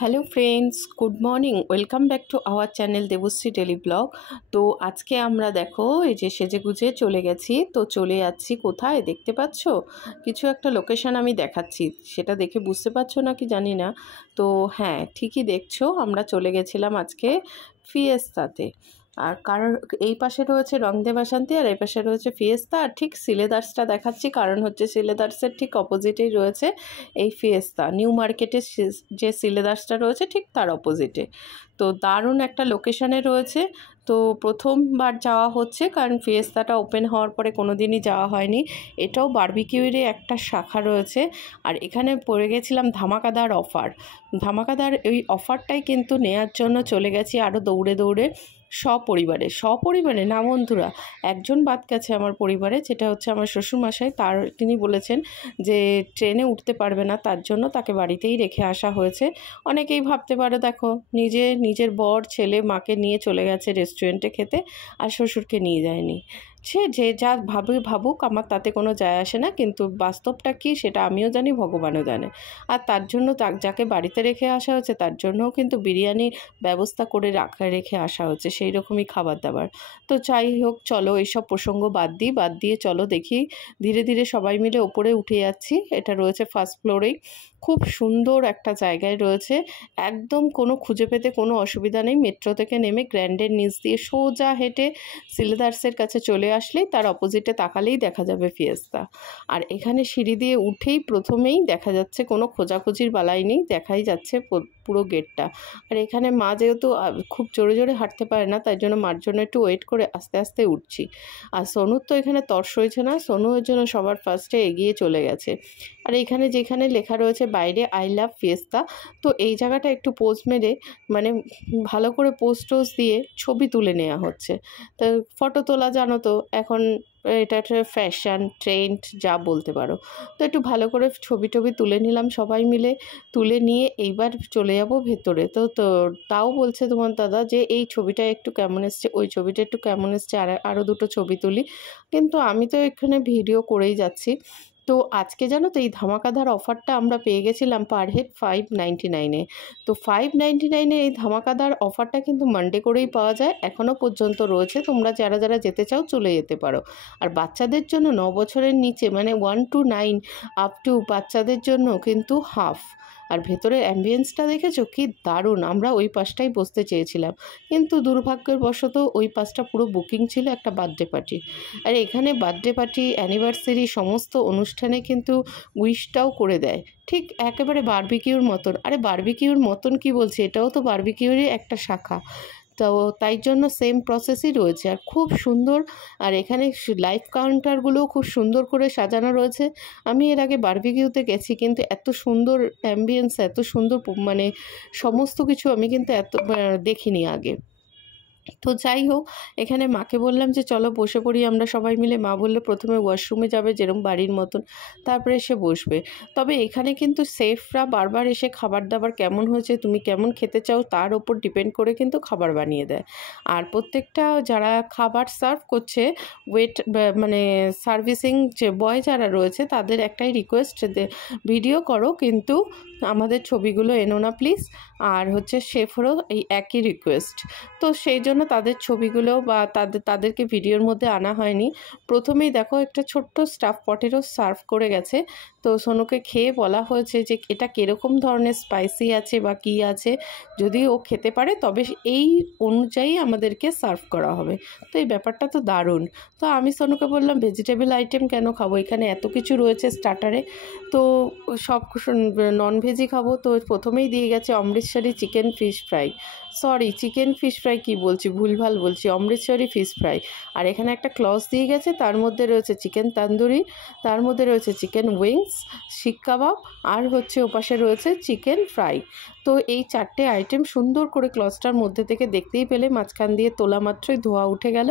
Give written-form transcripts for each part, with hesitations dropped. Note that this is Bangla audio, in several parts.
Hello friends, good morning. Welcome back to our channel Debashree daily blog. তো আজকে আমরা দেখো এই যে সেজেগুজে চলে গেছি। তো চলে যাচ্ছি কোথায় দেখতে পাচ্ছ, কিছু একটা লোকেশন আমি দেখাচ্ছি, সেটা দেখে বুঝতে পারছো না কি জানি না। তো হ্যাঁ, ঠিকই দেখছো, আমরা চলে গেছিলাম আজকে ফিয়েস্তাতে। আর কারণ এই পাশে রয়েছে রংদে বাসন্তী আর এই পাশে রয়েছে ফিয়েস্তা, আর ঠিক সিলেদার্সটা দেখাচ্ছি কারণ হচ্ছে সিলেদার্সের ঠিক অপোজিটেই রয়েছে এই ফিয়েস্তা। নিউ মার্কেটের যে সিলেদার্সটা রয়েছে ঠিক তার অপোজিটে। তো দারুণ একটা লোকেশানে রয়েছে। তো প্রথমবার যাওয়া হচ্ছে, কারণ ফিয়েস্তাটা ওপেন হওয়ার পরে কোনো দিনই যাওয়া হয়নি। এটাও বারবিকিউয়েরই একটা শাখা রয়েছে। আর এখানে পড়ে গেছিলাম ধামাকাদার অফার। ধামাকাদার এই অফারটাই কিন্তু নেয়ার জন্য চলে গেছি আরও দৌড়ে দৌড়ে সপরিবারে না বন্ধুরা, একজন বাদ গেছে আমার পরিবারে, যেটা হচ্ছে আমার শ্বশুরমশাই। তিনি বলেছেন যে ট্রেনে উঠতে পারবে না, তার জন্য তাকে বাড়িতেই রেখে আসা হয়েছে। অনেকেই ভাবতে পারে দেখো, নিজের বর ছেলে মাকে নিয়ে চলে গেছে রেস্টুরেন্টে খেতে আর শ্বশুরকে নিয়ে যায়নি। যে যা ভাবুক, আমার তাতে কোনো যায় আসে না, কিন্তু বাস্তবটা কী সেটা আমিও জানি, ভগবানও জানে। আর তার জন্য যাকে বাড়িতে রেখে আসা হচ্ছে তার জন্যও কিন্তু বিরিয়ানির ব্যবস্থা করে রেখে আসা হচ্ছে, সেই রকমই খাবার দাবার। তো যাই হোক, চলো এইসব প্রসঙ্গ বাদ দিয়ে চলো দেখি। ধীরে ধীরে সবাই মিলে ওপরে উঠে যাচ্ছি। এটা রয়েছে ফার্স্ট ফ্লোরেই, খুব সুন্দর একটা জায়গায় রয়েছে। একদম কোনো খুঁজে পেতে কোনো অসুবিধা নেই। মেট্রো থেকে নেমে গ্র্যান্ডের নিচ দিয়ে সোজা হেঁটে সিলেদার্সের কাছে চলে আসলেই তার অপোজিটে তাকালেই দেখা যাবে ফিয়েস্তা। আর এখানে সিঁড়ি দিয়ে উঠেই প্রথমেই দেখা যাচ্ছে, কোনো খোঁজাখুঁজির বালাই নেই, দেখাই যাচ্ছে পুরো গেটটা। আর এখানে মা যেহেতু খুব জোরে জোরে হাঁটতে পারে না, তাই জন্য মার জন্য একটু ওয়েট করে আস্তে আস্তে উঠছি। আর সোনুর তো এখানে তর্স হয়েছে না, সোনু এর জন্য সবার ফার্স্টে এগিয়ে চলে গেছে। আর এখানে যেখানে লেখা রয়েছে বাইরে আই লাভ ফিয়েস্তা, তো এই জায়গাটা একটু পোজ মেরে, মানে ভালো করে পোজ টোজ দিয়ে ছবি তুলে নেওয়া হচ্ছে। তো ফটো তোলা জানো তো এখন এটা একটা ফ্যাশন ট্রেন্ড যা বলতে পারো। তো একটু ভালো করে ছবি টবি তুলে নিলাম সবাই মিলে। তুলে নিয়ে এইবার চলে যাব ভেতরে। তো তাও বলছে তোমার দাদা যে এই ছবিটা একটু কেমন এসছে, ওই ছবিটা একটু কেমন এসছে, আরও দুটো ছবি তুলি। কিন্তু আমি তো এখানে ভিডিও করেই যাচ্ছি। তো আজকে জানো তো এই ধামাকাদার অফারটা আমরা পেয়ে গেছিলাম পার হেড 599-এ। তো 599-এ এই ধামাকাদার অফারটা কিন্তু মানডে করেই পাওয়া যায়, এখনও পর্যন্ত রয়েছে। তোমরা যারা যারা যেতে চাও চলে যেতে পারো। আর বাচ্চাদের জন্য 9 বছরের নিচে, মানে 1 to 9 আপ টু বাচ্চাদের জন্য কিন্তু হাফ। আর ভেতরের অ্যাম্বিয়েন্সটা দেখেছো কি দারুণ। আমরা ওই পাশটাই বসতে চেয়েছিলাম, কিন্তু দুর্ভাগ্যবশত ওই পাশটা পুরো বুকিং ছিল একটা বার্থডে পার্টি। আর এখানে বার্থডে পার্টি, অ্যানিভার্সারি সমস্ত অনুষ্ঠানে কিন্তু উইশটাও করে দেয়, ঠিক একেবারে বারবিকিউর মতন। আরে বারবিকিউর মতন কি বলছি, এটাও তো বারবিকিউরই একটা শাখা। তো তাই জন্য সেম প্রসেসই রয়েছে, আর খুব সুন্দর। আর এখানে লাইভ কাউন্টারগুলোও খুব সুন্দর করে সাজানো রয়েছে। আমি এর আগে বারবিকিউতে গেছি, কিন্তু এত সুন্দর অ্যাম্বিয়েন্স, এত সুন্দর মানে সমস্ত কিছু আমি কিন্তু দেখিনি আগে। তো যাই হোক, এখানে মাকে বললাম যে চলো বসে পড়ি আমরা সবাই মিলে। মা বললো প্রথমে ওয়াশরুমে যাবে, যেরকম বাড়ির মতন, তারপরে এসে বসবে। তবে এখানে কিন্তু শেফরা বারবার এসে খাবার দাবার কেমন হয়েছে, তুমি কেমন খেতে চাও তার ওপর ডিপেন্ড করে কিন্তু খাবার বানিয়ে দেয়। আর প্রত্যেকটা যারা খাবার সার্ভ করছে, মানে সার্ভিসিং যে বয় যারা রয়েছে, তাদের একটাই রিকোয়েস্ট, ভিডিও করো কিন্তু আমাদের ছবিগুলো এনো না প্লিজ। আর হচ্ছে শেফেরও এই একই রিকোয়েস্ট। তো সেই জন্য তাদের ছবিগুলো বা তাদেরকে ভিডিওর মধ্যে আনা হয়নি। প্রথমেই দেখো একটা ছোট্ট স্টাফ পটেটো সার্ভ করে গেছে। তো সোনুকে খেয়ে বলা হয়েছে যে এটা কীরকম ধরনের স্পাইসি আছে বা কী আছে, যদি ও খেতে পারে তবে এই অনুযায়ী আমাদেরকে সার্ভ করা হবে। তো এই ব্যাপারটা তো দারুণ। তো আমি সোনুকে বললাম ভেজিটেবল আইটেম কেন খাবো, এখানে এত কিছু রয়েছে স্টার্টারে, তো সব ননভেজই খাবো। তো প্রথমেই দিয়ে গেছে Amritsari chicken fish fry, chicken fish fry কী বলছি, ভুলভাল বলছি, অমৃতসরি ফিশ ফ্রাই। আর এখানে একটা ক্লস দিয়ে গেছে, তার মধ্যে রয়েছে চিকেন তান্দুরি, তার মধ্যে রয়েছে চিকেন উইংস, শিক কাবাব, আর হচ্ছে ওপাশে রয়েছে চিকেন ফ্রাই। তো এই 4টে আইটেম সুন্দর করে ক্লসটার মধ্যে থেকে দেখতেই পেলে, মাঝখান দিয়ে তোলা মাত্রই ধোয়া উঠে গেল।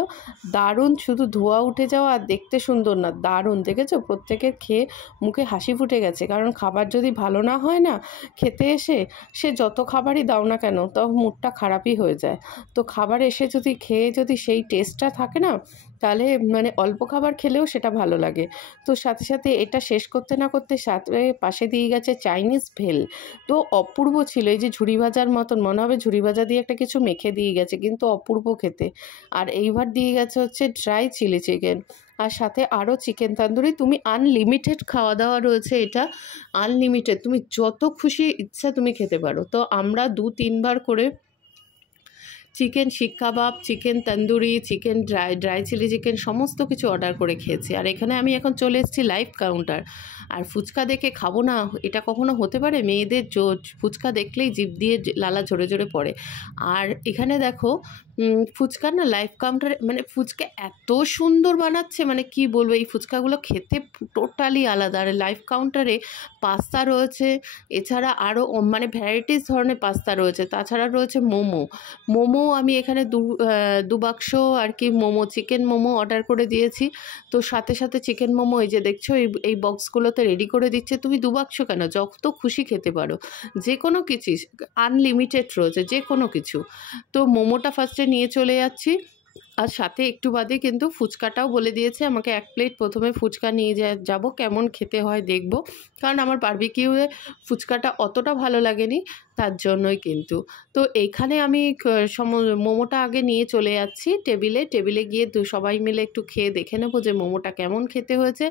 দারুণ, শুধু ধোয়া উঠে যাওয়া আর দেখতে সুন্দর না, দারুণ। দেখেছো, প্রত্যেকের খেয়ে মুখে হাসি ফুটে গেছে। কারণ খাবার যদি ভালো না হয় না, খেতে এসে সে যত খাবারই দাও না কেন, তাও মুডটা খারাপই হয়ে যায়। তো খাবার এসে যদি খেয়ে যদি সেই টেস্টটা থাকে না, তাহলে মানে অল্প খাবার খেলেও সেটা ভালো লাগে। তো সাথে সাথে এটা শেষ করতে না করতে সাথে পাশে দিয়ে গেছে চাইনিজ ভেল। তো অপূর্ব ছিল, এই যে ঝুরি ভাজার মতন মনে হবে ঝুরি ভাজা দিয়ে একটা কিছু মেখে দিয়ে গেছে, কিন্তু অপূর্ব খেতে। আর এইবার দিয়ে গেছে হচ্ছে ড্রাই চিলি চিকেন, আর সাথে আরও চিকেন তন্দুরি। তুমি আনলিমিটেড খাওয়া দাওয়া রয়েছে, এটা আনলিমিটেড, তুমি যত খুশি ইচ্ছা তুমি খেতে পারো। তো আমরা 2-3 বার করে chicken seekh kebab, chicken tandoori, chicken dry chilli chicken সমস্ত কিছু অর্ডার করে খেয়েছি। আর এখানে আমি এখন চলে এসেছি লাইভ কাউন্টার। আর ফুচকা দেখে খাবো না এটা কখনো হতে পারে? মেয়েদের ফুচকা দেখলেই জিভ দিয়ে লালা ঝরে ঝরে পড়ে। আর এখানে দেখো ফুচকা না লাইভ কাউন্টারে মানে ফুচকা এত সুন্দর বানাচ্ছে, মানে কি বলবো, এই ফুচকাগুলো খেতে টোটালি আলাদা। আর লাইভ কাউন্টারে পাস্তা রয়েছে, এছাড়া আরও মানে ভ্যারাইটিস ধরনের পাস্তা রয়েছে, তাছাড়া রয়েছে মোমো আমি এখানে 2 বাক্স আর কি মোমো, চিকেন মোমো অর্ডার করে দিয়েছি। তো সাথে সাথে চিকেন মোমো এই যে দেখছো এই বক্সগুলোতে রেডি করে দিচ্ছে। তুমি 2 বাক্স কেন, যত খুশি খেতে পারো, যে কোনো কিছু আনলিমিটেড রয়েছে, যে কোনো কিছু। তো মোমোটা ফার্স্টে নিয়ে চলে যাচ্ছি, আর সাথে একটু বাদে কিন্তু ফুচকাটাও বলে দিয়েছে আমাকে 1 প্লেট প্রথমে ফুচকা নিয়ে যাব, কেমন খেতে হয় দেখব, কারণ আমার বারবিকিউয়ে ফুচকাটা অতটা ভালো লাগেনি, তার জন্যই কিন্তু। তো এইখানে আমি মোমোটা আগে নিয়ে চলে যাচ্ছি টেবিলে গিয়ে সবাই মিলে একটু খেয়ে দেখে নেবো যে মোমোটা কেমন খেতে হয়েছে।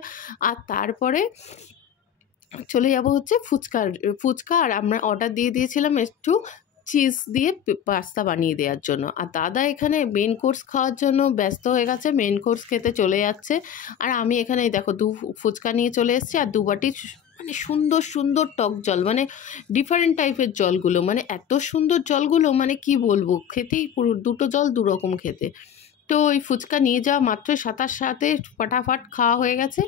আর তারপরে চলে যাব হচ্ছে ফুচকা। আর আমরা অর্ডার দিয়ে দিয়েছিলাম একটু চিজ দিয়ে পাস্তা বানিয়ে দেওয়ার জন্য। আর দাদা এখানে মেন কোর্স খাওয়ার জন্য ব্যস্ত হয়ে গেছে, মেন কোর্স খেতে চলে যাচ্ছে। আর আমি এখানে দেখো 2 ফুচকা নিয়ে চলে এসেছি, আর 2 বাটি মানে সুন্দর সুন্দর টক জল, মানে ডিফারেন্ট টাইপের জলগুলো, মানে এত সুন্দর জলগুলো, মানে কি বলবো, খেতেই পুরো 2টো জল 2 রকম খেতে। তো ওই ফুচকা নিয়ে যাওয়া মাত্রই সাথে সাথে ফটাফট খাওয়া হয়ে গেছে।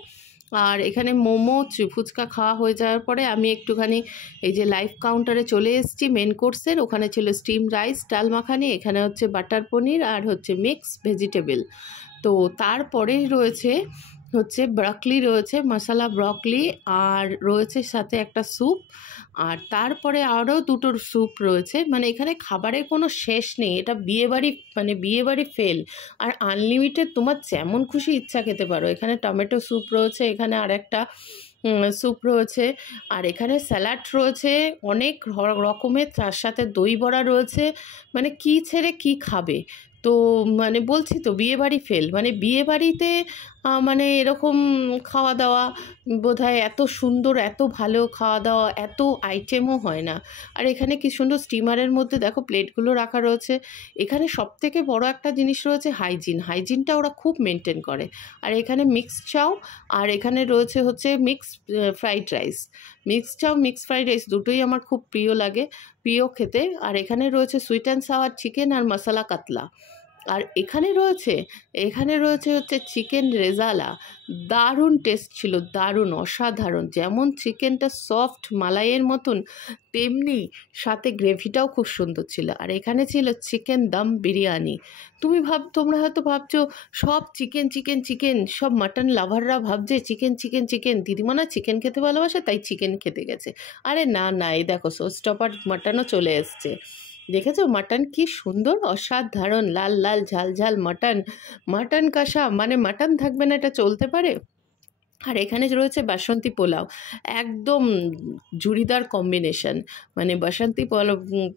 আর এখানে মোমো ফুচকা খাওয়া হয়ে যাওয়ার পরে আমি একটুখানি এই যে লাইভ কাউন্টারে চলে এসেছি মেন কোর্সের। ওখানে ছিল স্টিম রাইস, ডাল মাখানি, এখানে হচ্ছে বাটার পনির আর হচ্ছে মিক্স ভেজিটেবল। তো তারপরেই রয়েছে হচ্ছে ব্রকলি, রয়েছে মশলা ব্রকলি, আর রয়েছে সাথে একটা স্যুপ, আর তারপরে আরও 2টো স্যুপ রয়েছে। মানে এখানে খাবারের কোনো শেষ নেই, এটা বিয়েবাড়ি, মানে বিয়েবাড়ি ফেল। আর আনলিমিটেড, তোমার যেমন খুশি ইচ্ছা খেতে পারো। এখানে টমেটো স্যুপ রয়েছে, এখানে আরেকটা স্যুপ রয়েছে, আর এখানে স্যালাড রয়েছে অনেক রকমের, তার সাথে দই বড়া রয়েছে। মানে কি ছেড়ে কি খাবে। তো মানে বলছি তো বিয়েবাড়ি ফেল, মানে বিয়েবাড়িতে মানে এরকম খাওয়া দাওয়া বোধহয় এত সুন্দর, এত ভালো খাওয়া দাওয়া, এত আইটেমও হয় না। আর এখানে কি সুন্দর স্টিমারের মধ্যে দেখো প্লেটগুলো রাখা রয়েছে। এখানে সবথেকে বড় একটা জিনিস রয়েছে হাইজিনটা ওরা খুব মেনটেন করে। আর এখানে মিক্সড চাউ, আর এখানে রয়েছে হচ্ছে ফ্রাইড রাইস। মিক্সড চাউ, মিক্সড ফ্রাইড রাইস দুটোই আমার খুব প্রিয় খেতে। আর এখানে রয়েছে সুইট অ্যান্ড সাওয়ার চিকেন আর মশলা কাতলা। আর এখানে রয়েছে হচ্ছে চিকেন রেজালা। দারুণ টেস্ট ছিল, দারুণ অসাধারণ। যেমন চিকেনটা সফট মালাইয়ের মতন, তেমনি সাথে গ্রেভিটাও খুব সুন্দর ছিল। আর এখানে ছিল চিকেন দম বিরিয়ানি। তোমরা হয়তো ভাবছো সব চিকেন, সব মাটন লাভাররা ভাবছে চিকেন, দিদিমানা চিকেন খেতে ভালোবাসে তাই চিকেন খেতে গেছে। আরে না, এই দেখো শোস্টপার মাটনও চলে এসছে। দেখেছো মাটন কি সুন্দর, অসাধারণ লাল লাল ঝাল ঝাল মাটন কষা, মানে মাটন থাকবে না এটা চলতে পারে। আর এখানে রয়েছে বাসন্তী পোলাও, একদম জুড়িদার কম্বিনেশন, মানে বাসন্তী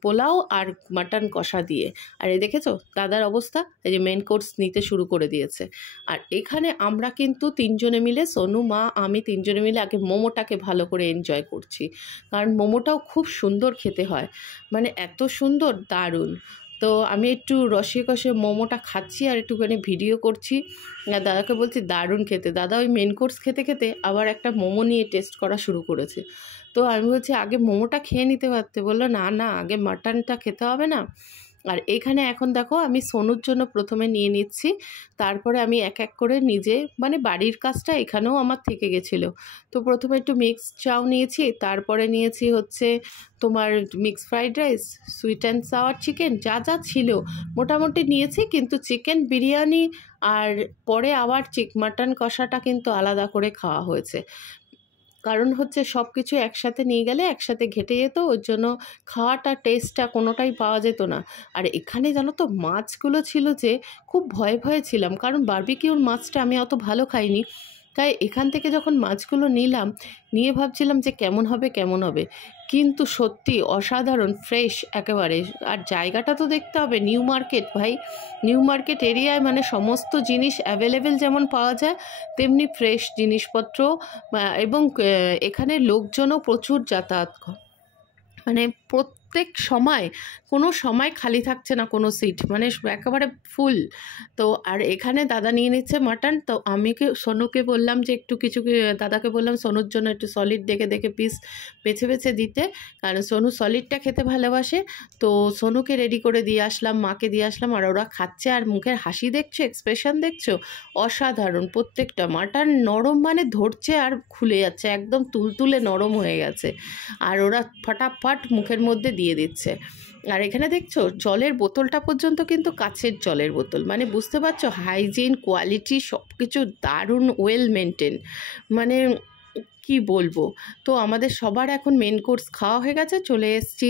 পোলাও আর মাটন কষা দিয়ে। আর এই দেখেছো দাদার অবস্থা, এই যে মেন কোর্স নিতে শুরু করে দিয়েছে। আর এখানে আমরা কিন্তু 3 জনে মিলে, সোনু, মা, আমি 3 জনে মিলে আগে মোমোটাকে ভালো করে এনজয় করছি, কারণ মোমোটাও খুব সুন্দর খেতে হয়, মানে এত সুন্দর, দারুণ। তো আমি একটু রসে কষে মোমোটা খাচ্ছি আর একটুখানি ভিডিও করছি। আর দাদাকে বলছি দারুণ খেতে। দাদা ওই মেন কোর্স খেতে খেতে আবার একটা মোমো নিয়ে টেস্ট করা শুরু করেছে। তো আমি বলছি আগে মোমোটা খেয়ে নিতে পারতে, বললো না আগে মাটনটা খেতে হবে না। আর এখানে এখন দেখো আমি সোনুর জন্য প্রথমে নিয়ে নিচ্ছি, তারপরে আমি এক এক করে নিজে, মানে বাড়ির কাজটা এখানেও আমার থেকে গেছিলো। তো প্রথমে একটু মিক্সড চাউ নিয়েছি, তারপরে নিয়েছি হচ্ছে তোমার mix fried rice, sweet and sour chicken, যা ছিল মোটামুটি নিয়েছি। কিন্তু চিকেন বিরিয়ানি আর পরে আবার মাটন কষাটা কিন্তু আলাদা করে খাওয়া হয়েছে, কারণ হচ্ছে সব কিছু একসাথে নিয়ে গেলে একসাথে ঘেটে যেত, ওর জন্য খাওয়াটা টেস্টটা কোনোটাই পাওয়া যেত না। আর এখানে জানো তো মাছগুলো ছিল যে খুব ভয়ে ভয়ে ছিলাম, কারণ বারবিকিউর মাছটা আমি অত ভালো খাইনি। তাই এখান থেকে যখন মাছগুলো নিলাম, নিয়ে ভাবছিলাম যে কেমন হবে কেমন হবে, কিন্তু সত্যি অসাধারণ, ফ্রেশ একেবারে। আর জায়গাটা তো দেখতে হবে, নিউ মার্কেট ভাই, নিউ মার্কেট এরিয়ায় মানে সমস্ত জিনিস অ্যাভেলেবেল যেমন পাওয়া যায় তেমনি ফ্রেশ জিনিসপত্র। এবং এখানে লোকজনও প্রচুর যাতায়াত মানে প্রত্যেক সময়, কোনো সময় খালি থাকছে না কোনো সিট, মানে একেবারে ফুল। তো আর এখানে দাদা নিয়ে নিচ্ছে মাটন। তো আমি সোনুকে বললাম যে একটু কিছু, দাদাকে বললাম সোনুর জন্য একটু সলিড দেখে দেখে পিস বেছে বেছে দিতে, কারণ সোনু সলিডটা খেতে ভালোবাসে। তো সোনুকে রেডি করে দিয়ে আসলাম, মাকে দিয়ে আসলাম, আর ওরা খাচ্ছে। আর মুখের হাসি দেখছো, এক্সপ্রেশন দেখছো, অসাধারণ। প্রত্যেকটা মাটন নরম, মানে ধরছে আর খুলে যাচ্ছে, একদম তুলতুলে নরম হয়ে গেছে। আর ওরা ফটাফট মুখের মধ্যে দিয়ে দিচ্ছে। আর এখানে দেখছো জলের বোতলটা পর্যন্ত কিন্তু কাচের জলের বোতল, মানে বুঝতে পারছো হাইজিন, কোয়ালিটি সব কিছু দারুণ ওয়েল মেনটেন, মানে কি বলবো। তো আমাদের সবার এখন মেন কোর্স খাওয়া হয়ে গেছে, চলে এসেছি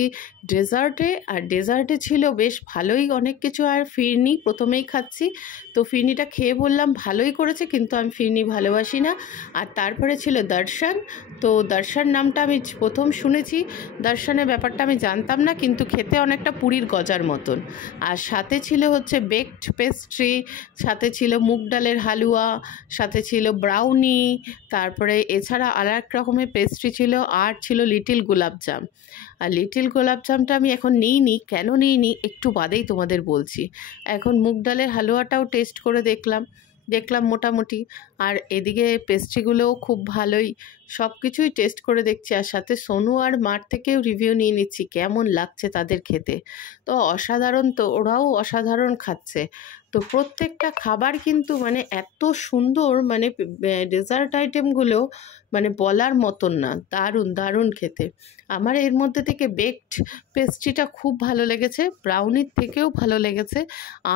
ডেজার্টে। আর ডেজার্টে ছিল বেশ ভালোই অনেক কিছু। আর ফিরনি প্রথমেই খাচ্ছি, তো ফিরনিটা খেয়ে বললাম ভালোই করেছে, কিন্তু আমি ফিরনি ভালোবাসি না। আর তারপরে ছিল দর্শন। তো দর্শন নামটা আমি প্রথম শুনেছি, দর্শনের ব্যাপারটা আমি জানতাম না, কিন্তু খেতে অনেকটা পুরীর গজার মতন। আর সাথে ছিল হচ্ছে বেকড পেস্ট্রি, সাথে ছিল মুগ ডালের হালুয়া, সাথে ছিল ব্রাউনি, তারপরে এছাড়া আর এক রকমের পেস্ট্রি ছিল, আর ছিল লিটিল গোলাপজাম। আর লিটিল গোলাপজামটা আমি এখন নিইনি, কেন নিইনি একটু বাদেই তোমাদের বলছি। এখন মুগ ডালের হালুয়াটাও টেস্ট করে দেখলাম মোটামুটি। আর এদিকে পেস্ট্রিগুলোও খুব ভালোই, সব কিছুই টেস্ট করে দেখছি। আর সাথে সোনু আর মার থেকেও রিভিউ নিয়ে নিচ্ছি কেমন লাগছে তাদের খেতে। তো অসাধারণ, তো ওরাও অসাধারণ খাচ্ছে। তো প্রত্যেকটা খাবার কিন্তু মানে এত সুন্দর, মানে ডেজার্ট আইটেমগুলো মানে বলার মতন না, দারুণ দারুণ খেতে। আমার এর মধ্যে থেকে বেকড পেস্ট্রিটা খুব ভালো লেগেছে, ব্রাউনির থেকেও ভালো লেগেছে।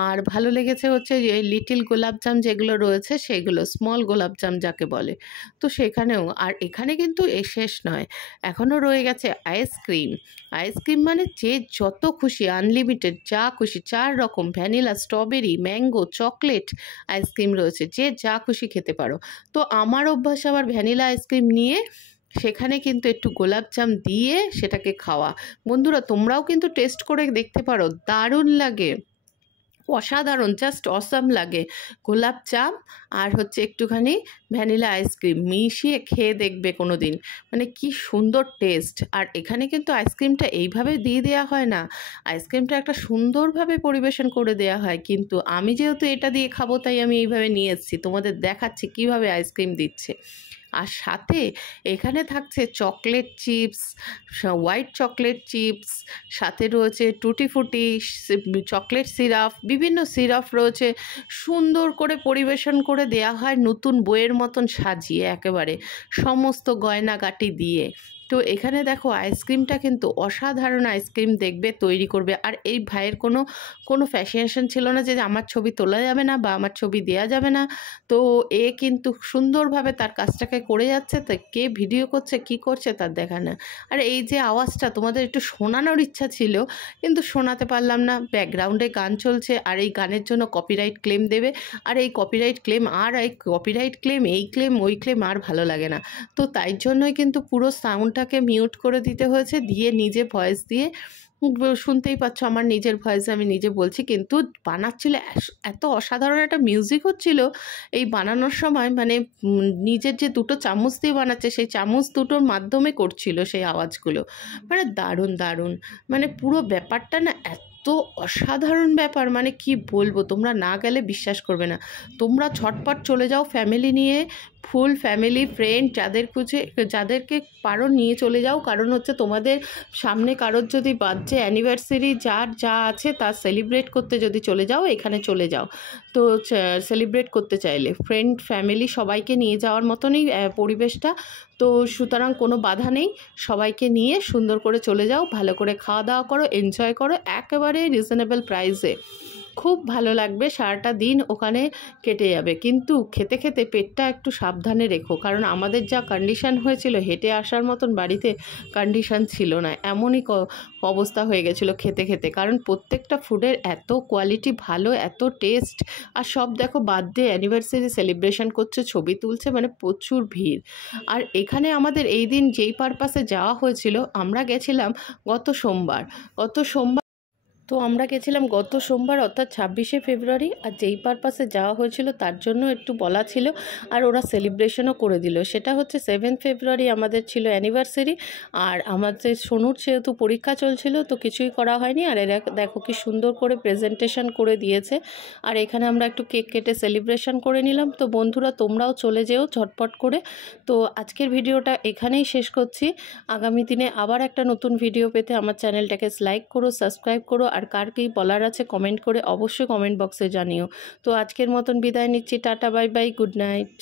আর ভালো লেগেছে হচ্ছে যে লিটিল গোলাপজাম যেগুলো রয়েছে সেগুলো, স্মল গোলাপজাম যাকে বলে, তো সেখানেও। আর এখানে কিন্তু শেষ নয়, এখনও রয়ে গেছে আইসক্রিম। আইসক্রিম মানে যে যত খুশি, আনলিমিটেড, যা খুশি, 4 রকম, vanilla, strawberry, mango, chocolate ice cream রয়েছে, যে যা খুশি খেতে পারো। তো আমার অভ্যাস আবার ভ্যানিলা আইসক্রিম নিয়ে সেখানে কিন্তু একটু গোলাপজাম দিয়ে সেটাকে খাওয়া। বন্ধুরা তোমরাও কিন্তু টেস্ট করে দেখতে পারো, দারুণ লাগে, অসাধারণ, জাস্ট অসাম লাগে। গোলাপজাম আর হচ্ছে একটুখানি ভ্যানিলা আইসক্রিম মিশিয়ে খেয়ে দেখবে কোনো দিন, মানে কি সুন্দর টেস্ট। আর এখানে কিন্তু আইসক্রিমটা এইভাবে দিয়ে দেওয়া হয় না, আইসক্রিমটা একটা সুন্দরভাবে পরিবেশন করে দেওয়া হয়। কিন্তু আমি যেহেতু এটা দিয়ে খাবো তাই আমি এইভাবে নিয়ে এসেছি, তোমাদের দেখাচ্ছি কীভাবে আইসক্রিম দিচ্ছে। আর সাথে এখানে থাকছে chocolate chips, white chocolate chips, সাথে রয়েছে টুটি ফুটি, চকলেট সিরাপ, বিভিন্ন সিরাপ রয়েছে, সুন্দর করে পরিবেশন করে দেয়া হয় নতুন বইয়ের মতন সাজিয়ে, একেবারে সমস্ত গয়নাগাটি দিয়ে। তো এখানে দেখো আইসক্রিমটা কিন্তু অসাধারণ আইসক্রিম দেখবে তৈরি করবে। আর এই ভাইয়ের কোনো ফ্যাশনেশন ছিল না যে আমার ছবি তোলা যাবে না বা আমার ছবি দেয়া যাবে না। তো এ কিন্তু সুন্দরভাবে তার কাজটাকে করে যাচ্ছে, তো কে ভিডিও করছে কি করছে তার দেখা না। আর এই যে আওয়াজটা তোমাদের একটু শোনানোর ইচ্ছা ছিল কিন্তু শোনাতে পারলাম না, ব্যাকগ্রাউন্ডে গান চলছে, আর এই গানের জন্য কপিরাইট ক্লেম দেবে। আর এই কপিরাইট ক্লেম এই ক্লেম ওই ক্লেম আর ভালো লাগে না। তো তাই জন্যই কিন্তু পুরো সাউন্ডটাকে মিউট করে দিতে হয়েছে, দিয়ে নিজে ভয়েস দিয়ে, শুনতেই পাচ্ছ আমার নিজের ভয়েসে আমি নিজে বলছি, কিন্তু বানাচ্ছিল এত অসাধারণ একটা মিউজিক হচ্ছিল এই বানানোর সময়, মানে নিজের যে দুটো চামচ দিয়ে বানাচ্ছে সেই চামচ দুটোর মাধ্যমে করছিল সেই আওয়াজগুলো, মানে দারুণ দারুণ, মানে পুরো ব্যাপারটা না এত অসাধারণ ব্যাপার, মানে কি বলবো, তোমরা না গেলে বিশ্বাস করবে না। তোমরা ঝটপট চলে যাও ফ্যামিলি নিয়ে, ফুল ফ্যামিলি ফ্রেন্ড যাদেরকে পারো নিয়ে চলে যাও, কারণ হচ্ছে তোমাদের সামনে কারোর যদি বার্থডে অ্যানিভার্সারি যার যা আছে তার সেলিব্রেট করতে যদি চলে যাও, এখানে চলে যাও। তো সেলিব্রেট করতে চাইলে ফ্রেন্ড ফ্যামিলি সবাইকে নিয়ে যাওয়ার মতনই পরিবেশটা, তো সুতরাং কোনো বাধা নেই, সবাইকে নিয়ে সুন্দর করে চলে যাও, ভালো করে খাওয়া দাওয়া করো, এনজয় করো, একেবারে রিজনেবল প্রাইসে, খুব ভালো লাগবে, সারাটা দিন ওখানে কেটে যাবে। কিন্তু খেতে খেতে পেটটা একটু সাবধানে রেখো, কারণ আমাদের যা কন্ডিশন হয়েছিল, হেঁটে আসার মতন বাড়িতে কন্ডিশন ছিল না, এমনই অবস্থা হয়ে গেছিলো খেতে খেতে। কারণ প্রত্যেকটা ফুডের এত কোয়ালিটি ভালো, এত টেস্ট, আর সব দেখো বার্থডে অ্যানিভার্সারি সেলিব্রেশন করছে, ছবি তুলছে, মানে প্রচুর ভিড়। আর এখানে আমাদের এই দিন যেই পারপাসে যাওয়া হয়েছিল, আমরা গেছিলাম গত সোমবার। তো আমরা গেছিলাম গত সোমবার, অর্থাৎ 26শে ফেব্রুয়ারি। আর যেই পারপাসে যাওয়া হয়েছিল তার জন্য একটু বলা ছিল, আর ওরা সেলিব্রেশনও করে দিল। সেটা হচ্ছে 7 ফেব্রুয়ারি আমাদের ছিল অ্যানিভার্সারি, আর আমাদের সোনুর যেহেতু পরীক্ষা চলছিল তো কিছুই করা হয়নি। আর এরা দেখো কি সুন্দর করে প্রেজেন্টেশন করে দিয়েছে। আর এখানে আমরা একটু কেক কেটে সেলিব্রেশন করে নিলাম। তো বন্ধুরা, তোমরাও চলে যেও ঝটপট করে। তো আজকের ভিডিওটা এখানেই শেষ করছি। আগামী দিনে আবার একটা নতুন ভিডিও পেতে আমার চ্যানেলটাকে লাইক করো, সাবস্ক্রাইব করো, আর কার কী বলার আছে কমেন্ট করে অবশ্যই কমেন্ট বক্সে জানিও। তো আজকের মতন বিদায় নিচ্ছি, tata, bye bye, good night.